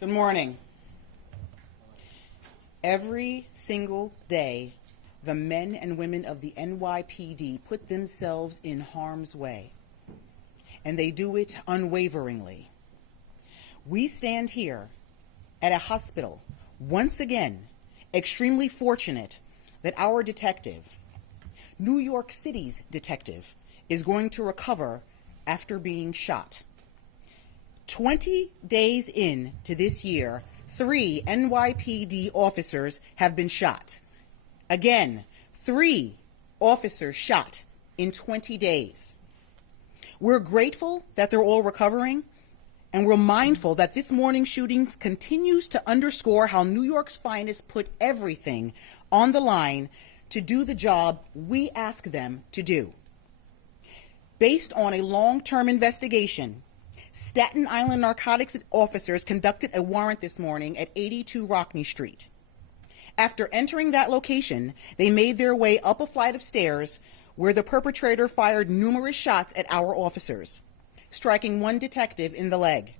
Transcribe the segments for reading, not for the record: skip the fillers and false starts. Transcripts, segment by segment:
Good morning. Every single day, the men and women of the NYPD put themselves in harm's way, and they do it unwaveringly. We stand here at a hospital, once again, extremely fortunate that our detective, New York City's detective, is going to recover after being shot. 20 days into this year, 3 NYPD officers have been shot. Again, 3 officers shot in 20 days. We're grateful that they're all recovering, and we're mindful that this morning's shootings continues to underscore how New York's finest put everything on the line to do the job we ask them to do. Based on a long-term investigation, Staten Island narcotics officers conducted a warrant this morning at 82 Rockney Street. After entering that location, they made their way up a flight of stairs where the perpetrator fired numerous shots at our officers, striking one detective in the leg.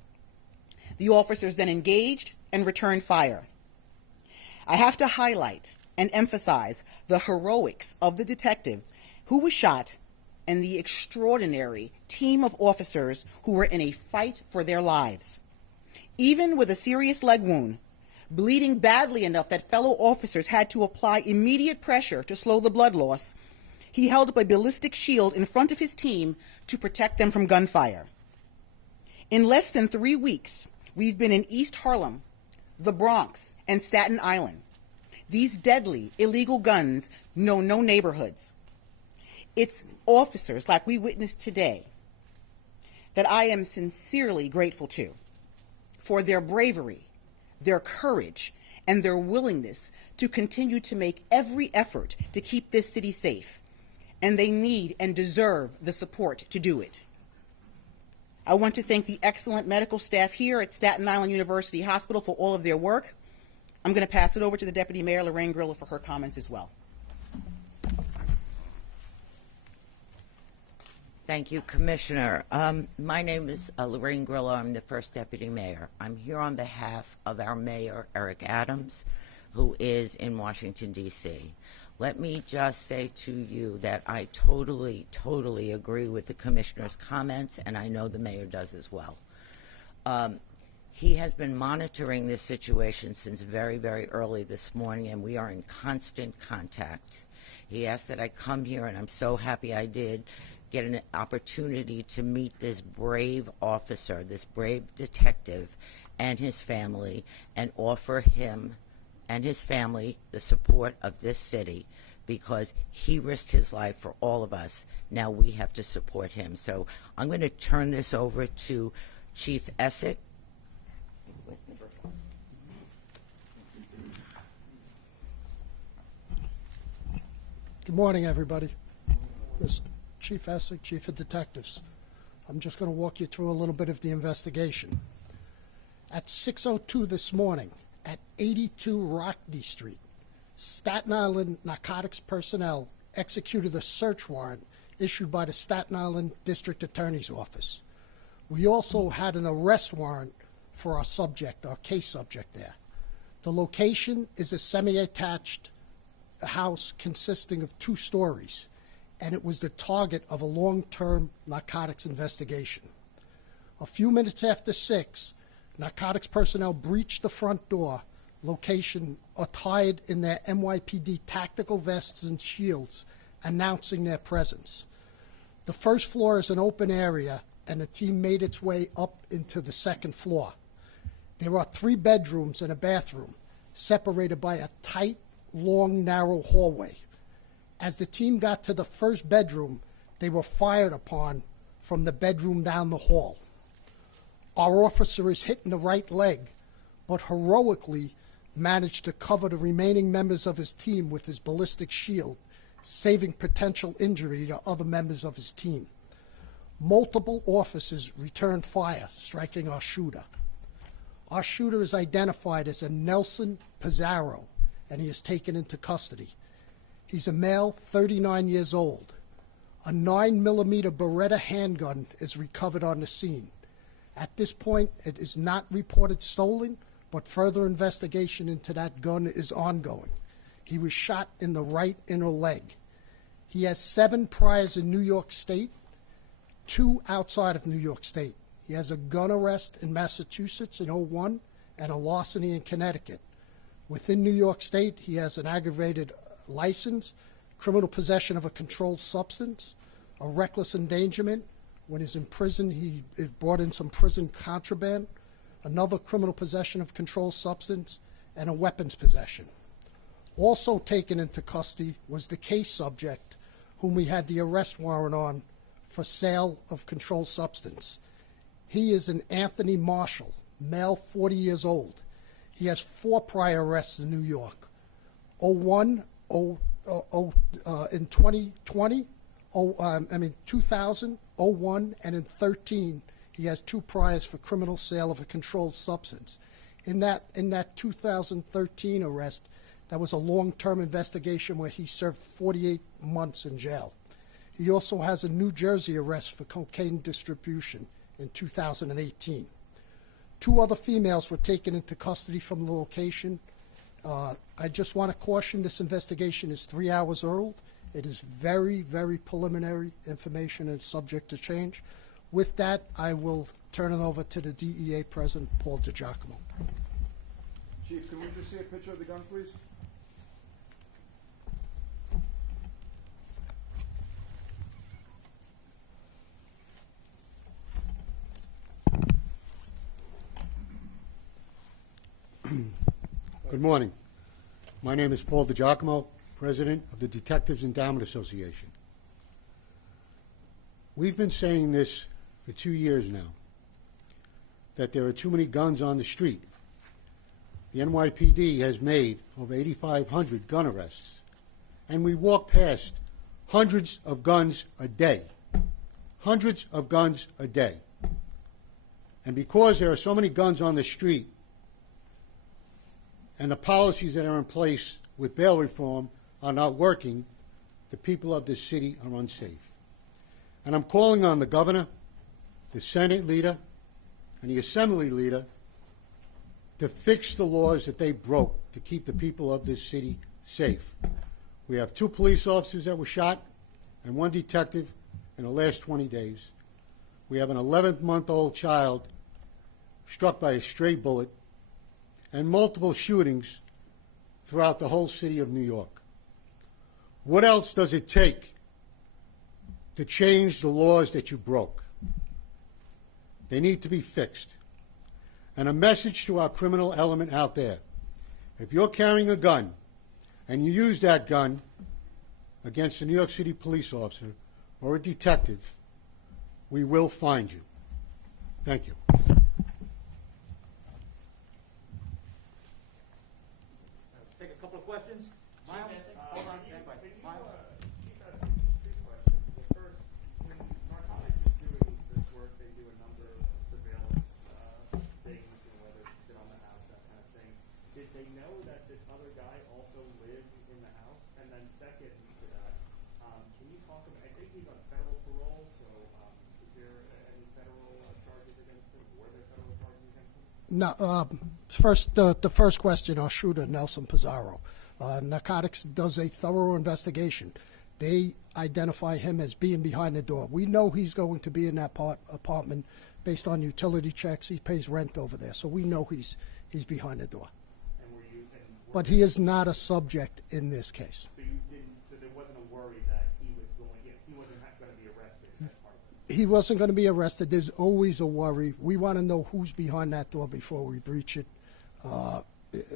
The officers then engaged and returned fire. I have to highlight and emphasize the heroics of the detective who was shot and the extraordinary team of officers who were in a fight for their lives. Even with a serious leg wound, bleeding badly enough that fellow officers had to apply immediate pressure to slow the blood loss, he held up a ballistic shield in front of his team to protect them from gunfire. In less than 3 weeks, we've been in East Harlem, the Bronx, and Staten Island. These deadly, illegal guns know no neighborhoods. It's officers like we witnessed today that I am sincerely grateful to for their bravery, their courage, and their willingness to continue to make every effort to keep this city safe. And they need and deserve the support to do it. I want to thank the excellent medical staff here at Staten Island University Hospital for all of their work. I'm going to pass it over to the Deputy Mayor, Lorraine Grillo, for her comments as well. Thank you, Commissioner. My name is Lorraine Grillo. I'm the first Deputy Mayor. I'm here on behalf of our Mayor, Eric Adams, who is in Washington, D.C. Let me just say to you that I totally agree with the Commissioner's comments, and I know the Mayor does as well. He has been monitoring this situation since very early this morning, and we are in constant contact. He asked that I come here, and I'm so happy I did get an opportunity to meet this brave officer, this brave detective, and his family, and offer him and his family the support of this city, because he risked his life for all of us. Now we have to support him. So I'm going to turn this over to Chief Essick. Good morning, everybody. This is Chief Essick, Chief of Detectives. I'm just going to walk you through a little bit of the investigation. At 6:02 this morning, at 82 Rockney Street, Staten Island narcotics personnel executed a search warrant issued by the Staten Island District Attorney's Office. We also had an arrest warrant for our subject, our case subject there. The location is a semi-attached house consisting of 2 stories, and it was the target of a long-term narcotics investigation. A few minutes after 6, narcotics personnel breached the front door, location attired in their NYPD tactical vests and shields, announcing their presence. The first floor is an open area, and the team made its way up into the second floor. There are 3 bedrooms and a bathroom, separated by a tight, long, narrow hallway. As the team got to the first bedroom, they were fired upon from the bedroom down the hall. Our officer is hit in the right leg, but heroically managed to cover the remaining members of his team with his ballistic shield, saving potential injury to other members of his team. Multiple officers returned fire, striking our shooter. Our shooter is identified as a Nelson Pizarro, and he is taken into custody. He's a male, 39 years old. A 9mm Beretta handgun is recovered on the scene. At this point, it is not reported stolen, but further investigation into that gun is ongoing. He was shot in the right inner leg. He has 7 priors in New York State, 2 outside of New York State. He has a gun arrest in Massachusetts in '01 and a larceny in Connecticut. Within New York State, he has an aggravated license, criminal possession of a controlled substance, a reckless endangerment. When he's in prison, he brought in some prison contraband, another criminal possession of controlled substance, and a weapons possession. Also taken into custody was the case subject, whom we had the arrest warrant on for sale of controlled substance. He is an Anthony Marshall, male, 40 years old. He has 4 prior arrests in New York. In 2020, 2000, 01, and in 13, he has 2 priors for criminal sale of a controlled substance. In that 2013 arrest, that was a long-term investigation where he served 48 months in jail. He also has a New Jersey arrest for cocaine distribution in 2018. 2 other females were taken into custody from the location. I just want to caution, this investigation is 3 hours old. It is very, very preliminary information and subject to change. With that, I will turn it over to the DEA President, Paul DiGiacomo. Chief, can we just see a picture of the gun, please? Good morning. My name is Paul DiGiacomo, President of the Detectives Endowment Association. We've been saying this for 2 years now, that there are too many guns on the street. The NYPD has made over 8,500 gun arrests, and we walk past hundreds of guns a day. Hundreds of guns a day. And because there are so many guns on the street, and the policies that are in place with bail reform are not working, the people of this city are unsafe. And I'm calling on the governor, the Senate leader, and the Assembly leader to fix the laws that they broke to keep the people of this city safe. We have 2 police officers that were shot and 1 detective in the last 20 days. We have an 11-month-old child struck by a stray bullet, and multiple shootings throughout the whole city of New York. What else does it take to change the laws that you broke? They need to be fixed. And a message to our criminal element out there: if you're carrying a gun and you use that gun against a New York City police officer or a detective, we will find you. Thank you. Take a couple of questions. Miles, hold on, stand by. Miles. Chief, two questions. The first, when narcotics is doing this work, they do a number of surveillance things, whether to sit on the house, that kind of thing. Did they know that this other guy also lived in the house? And then second to that, can you talk about, I think he's on federal parole, so is there any federal charges against him? Were there federal charges against him? No, first, the first question, our shooter, Nelson Pizarro. Narcotics does a thorough investigation. They identify him as being behind the door. We know he's going to be in that apartment based on utility checks. He pays rent over there, so we know he's behind the door. But he is not a subject in this case. So you didn't, so there wasn't a worry that he was going, he wasn't going to be arrested as part of it? He wasn't going to be arrested. There's always a worry. We want to know who's behind that door before we breach it.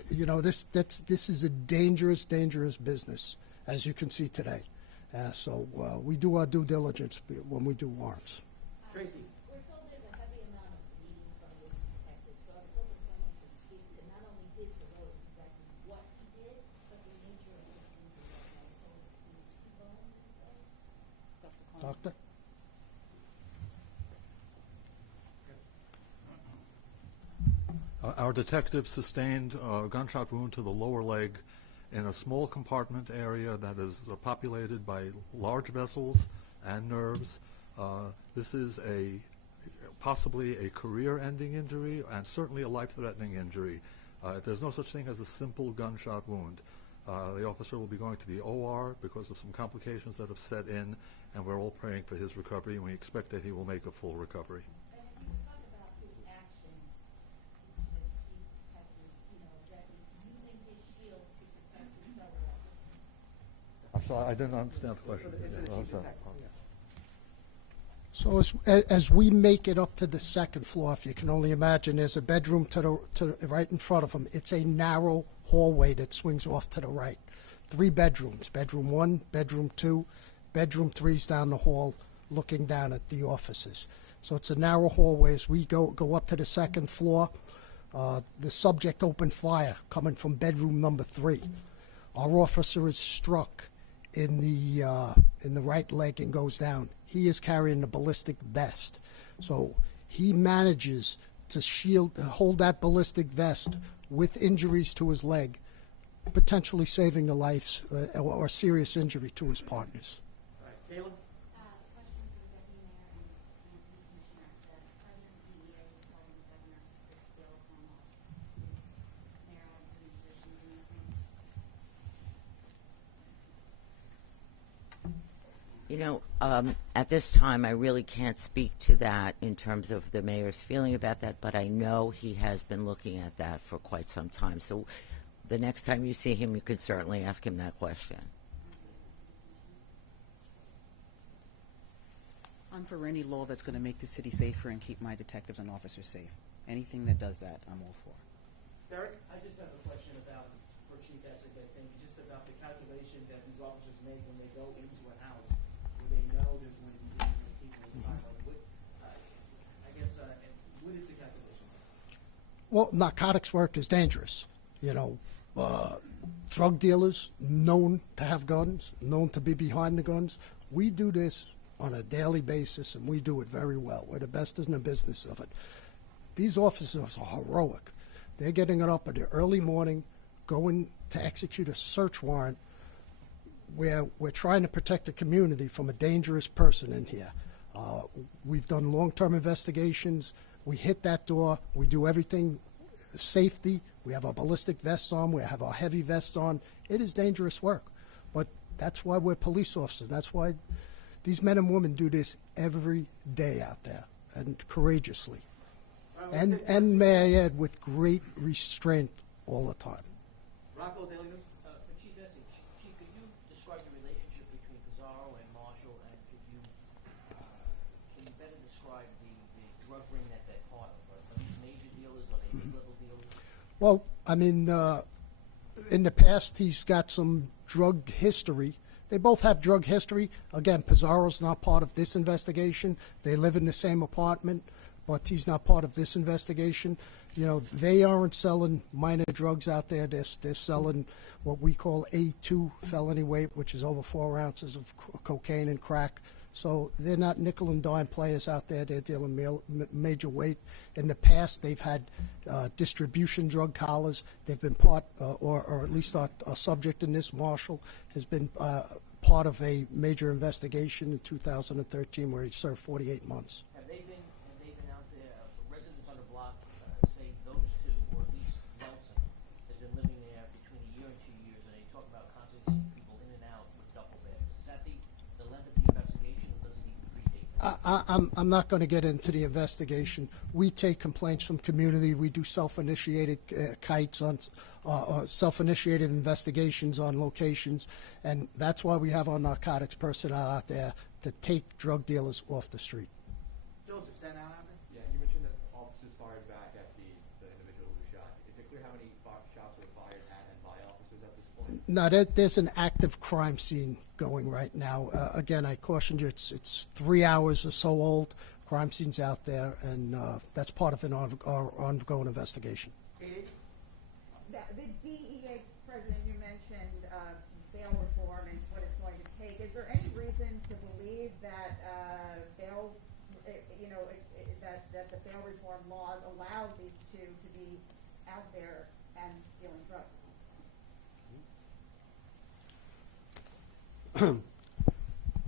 You know, this is a dangerous, dangerous business, as you can see today. So we do our due diligence when we do warrants. Tracy. We're told there's a heavy amount of bleeding from this detective, so I was hoping someone could speak to not only his heroics, exactly what he did, but the nature of his injury. I told T-bones and stuff. Doctor? Our detective sustained a gunshot wound to the lower leg in a small compartment area that is populated by large vessels and nerves. This is possibly a career-ending injury and certainly a life-threatening injury. There's no such thing as a simple gunshot wound. The officer will be going to the OR because of some complications that have set in, and we're all praying for his recovery, and we expect that he will make a full recovery. And you talk about his actions, the chief detective, that he's using his shield to protect his fellow officers. I'm sorry, I didn't understand the question. So as we make it up to the second floor, if you can only imagine, there's a bedroom to the right in front of him. It's a narrow hallway that swings off to the right. 3 bedrooms, bedroom 1, bedroom 2, bedroom 3's down the hall looking down at the offices. So it's a narrow hallway. As we go up to the second floor, the subject opened fire coming from bedroom number 3. Our officer is struck in the right leg and goes down. He is carrying a ballistic vest. So he manages to hold that ballistic vest with injuries to his leg, potentially saving the lives or serious injury to his partners. All right, Caleb? Question for the Deputy Mayor and Commissioner. The President of the DEA is telling the Governor to sit still from us. Is Maryland in a position to do the same? At this time, I really can't speak to that in terms of the mayor's feeling about that, but I know he has been looking at that for quite some time. So the next time you see him, you can certainly ask him that question. I'm for any law that's going to make the city safer and keep my detectives and officers safe. Anything that does that, I'm all for. Derek? I just have a question for Chief Essig, I think, just about the calculation that these officers make when they go into a house where they know there's going to be dangerous people inside. Like, what is the calculation? Well, narcotics work is dangerous. Drug dealers known to have guns, known to be behind the guns. We do this on a daily basis, and we do it very well. We're the best in the business of it. These officers are heroic. They're getting it up in the early morning, going to execute a search warrant where we're trying to protect the community from a dangerous person in here. We've done long-term investigations. We hit that door. We do everything safety. We have our ballistic vests on. We have our heavy vests on. It is dangerous work, but that's why we're police officers. That's why these men and women do this every day out there, and courageously. And may I add, with great restraint all the time. Rocco Daly News? For Chief Essig, Chief, could you describe the relationship between Pizarro and Marshall, and can you better describe the drug ring that they're part of? Are these major dealers? Are they mid-level dealers? Well, I mean, in the past, he's got some drug history. They both have drug history. Again, Pizarro's not part of this investigation. They live in the same apartment, but he's not part of this investigation. They aren't selling minor drugs out there. They're selling what we call A2 felony weight, which is over 4 ounces of cocaine and crack. So they're not nickel and dime players out there. They're dealing major weight. In the past, they've had distribution drug collars. They've been part, or at least a subject in this, Marshall, has been part of a major investigation in 2013 where he served 48 months. Have they been out there, residents on the block, say those two, or at least Nelson, has been living there between a year and 2 years, and they talk about constantly seeing people in and out with duffel bags. Is that the length of the investigation, or does it even predate that? I'm not going to get into the investigation. We take complaints from community. We do self-initiated kites on self-initiated investigations on locations, and that's why we have our narcotics personnel out there to take drug dealers off the street. Joseph, Staten Island? Yeah, you mentioned that officers fired back at the individual who was shot. Is it clear how many shots were fired at and by officers at this point? No, there's an active crime scene going right now. Again, I cautioned you, it's 3 hours or so old. Crime scene's out there, and that's part of our ongoing investigation. Katie? The DEA president, you mentioned bail reform and what it's going to take. Is there any reason to believe that bail, that the bail reform laws allow these two to be out there and dealing drugs?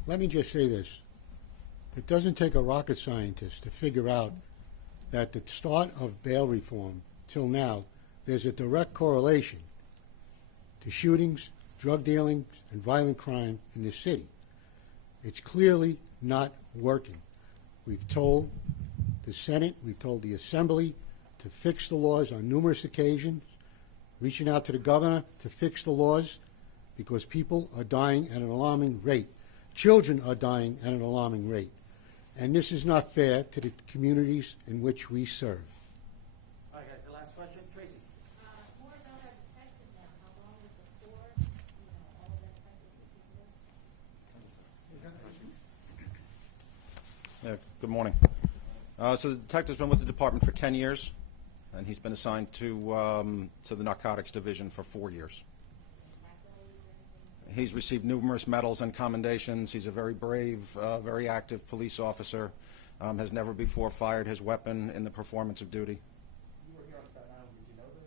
Let me just say this. It doesn't take a rocket scientist to figure out that the start of bail reform till now, there's a direct correlation to shootings, drug dealings, and violent crime in this city. It's clearly not working. We've told the Senate, we've told the Assembly to fix the laws on numerous occasions, reaching out to the governor to fix the laws because people are dying at an alarming rate. Children are dying at an alarming rate. And this is not fair to the communities in which we serve. All right, guys, the last question, Tracy. More about our detective now. How long was before, all of that type of particular? Good morning. So the detective's been with the department for 10 years, and he's been assigned to the narcotics division for 4 years. He's received numerous medals and commendations. He's a very brave, very active police officer. Has never before fired his weapon in the performance of duty. You were here on Staten Island. Did you know the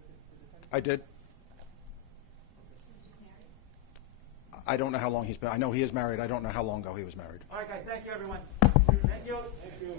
detective? I did. I don't know how long he's been. I know he is married. I don't know how long ago he was married. All right, guys, thank you, everyone. Thank you. Thank you.